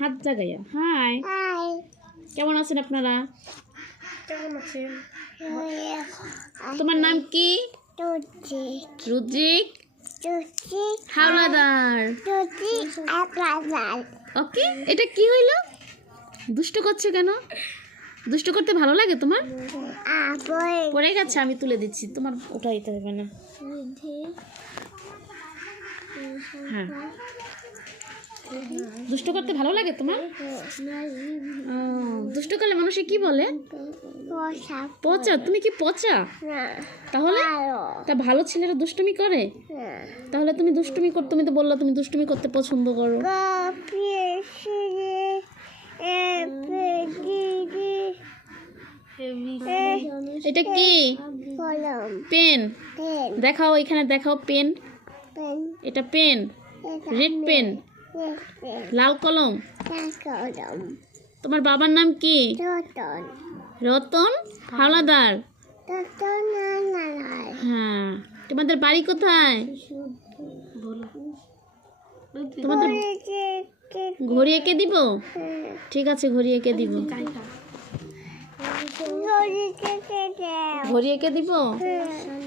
হাত জাগাইয়া। হাই। কেমন আছেন আপনারা? কেমন আছেন? তোমার নাম কি? রুদ্রিক হাওলাদার। ওকে এটা কি হইল? দুষ্ট করছে কেন? দুষ্ট করতে ভালো লাগে তোমার? পড়ে গেছে আমি তুলে দিচ্ছি। তোমার উঠাইতে হবে না। হ্যাঁ। দুষ্ট করতে ভালো লাগে তোমার? দুষ্ট করলে মানুষে কি বলে? পচা। তুমি কি পচা? তাহলে? তা ভালো ছেলেরা দুষ্টুমি করে? তাহলে তুমি দুষ্টুমি কর তুমি তো বললা তুমি দুষ্টুমি করতে পছন্দ করো। এটা কি? পেন। দেখাও এখানে দেখাও পেন। এটা পেন। Red pen. লাল কলম। তোমার বাবার নাম কি? রতন। রতন হাওলাদার। হ্যাঁ। তোমাদের বাড়ি কোথায়? তোমাদের ঘড়ি এঁকে দিব? ঠিক আছে, ঘড়ি এঁকে দিব। ঘড়ি এঁকে দিব?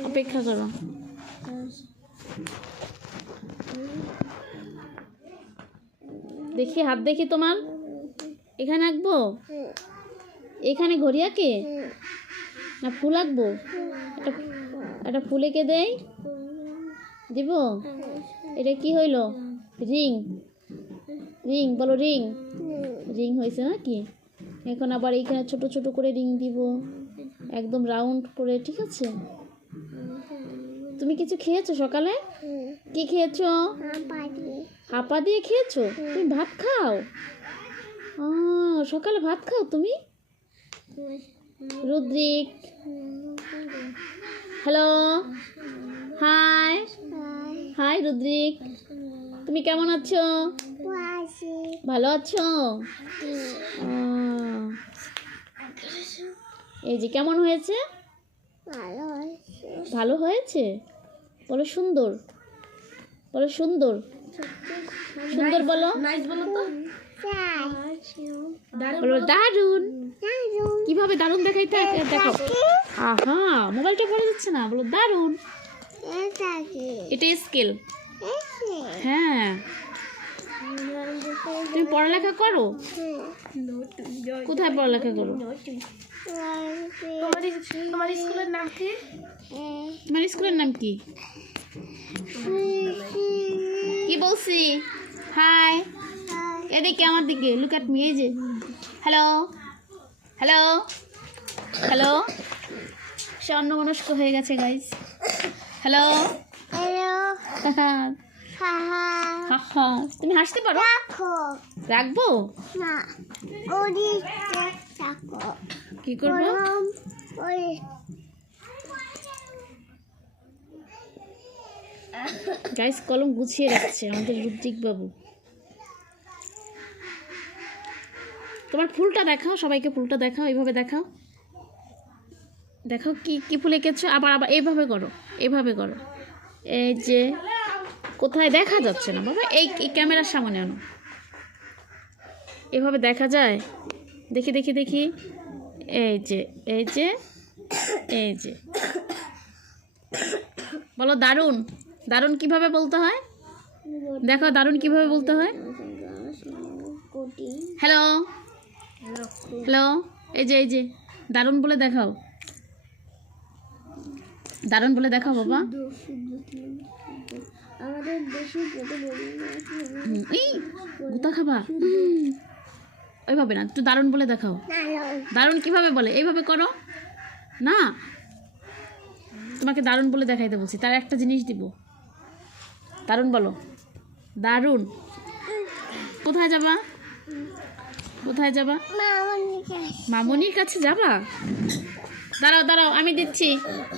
অপেক্ষা করো। দেখি, হাত দেখি তোমার। এখানে আঁকবো? এখানে ঘড়ি আঁকে? না, ফুল আঁকবো? একটা একটা ফুল এঁকে দেই। দিব? এটা কি হইল? রিং। রিং, বলো রিং। রিং হয়েছে নাকি? এখন আবার এইখানে ছোট ছোট করে রিং দিব। একদম রাউন্ড করে, ঠিক আছে? তুমি কিছু খেয়েছো সকালে? কি খেয়েছো? হাপা দিয়ে খেয়েছো? তুমি ভাত খাও? ও সকালে ভাত খাও তুমি? Rudrik. Hello. Hi. Hi Rudrik. তুমি কেমন আছো? ভালো আছো? এই যে কেমন হয়েছে? ভালো হয়েছে। বলো সুন্দর। বলো সুন্দর। সুন্দর বলো। বলো দারুণ কীভাবে দারুণ দেখাইতে দেখাও। আহা মোবাইলটা পড়ে যাচ্ছে না বলো দারুণ এটা স্কেল। হ্যাঁ। তুমি পড়ালেখা করো? কোথায় পড়ালেখা করো? তোমার স্কুলের নাম কি? তোমার স্কুলের নাম কি? বলছি। হাই এদিকে আমার দিকে লুক অ্যাট মি এই যে। হ্যালো হ্যালো হ্যালো সে অন্যমনস্ক হয়ে গেছে গাইস হ্যালো তুমি হাসতে পারো? রাখব? কি করব? গাইস কলম গুছিয়ে রাখছে আমাদের রুদ্রিক বাবু। তোমার ফুলটা দেখাও, সবাইকে ফুলটা দেখাও, এইভাবে দেখাও। দেখাও কি কি ফুল এঁকেছো? আবার আবার এইভাবে করো এইভাবে করো। এই যে, কোথায় দেখা যাচ্ছে না বাবা? এই ক্যামেরার সামনে আনো। এভাবে দেখা যায়? দেখি দেখি দেখি। এই যে এই যে এই যে। বলো, দারুণ। দারুণ কীভাবে বলতে হয়? দেখো, দারুণ কীভাবে বলতে হয়? হ্যালো হ্যালো এই যে এই যে, দারুণ বলে দেখাও। দারুণ বলে দেখাও, বাবা। গুতা খাবা। ওইভাবে না, একটু দারুণ বলে দেখাও। দারুণ কীভাবে বলে? এইভাবে করো। না। তোমাকে দারুণ বলে দেখাইতে বলছি, তার একটা জিনিস দিব। দারুণ বলো। দারুণ। কোথায় যাবা? কোথায় যাবা? মামনির কাছে। যাবা? দাঁড়াও দাঁড়াও আমি দিচ্ছি।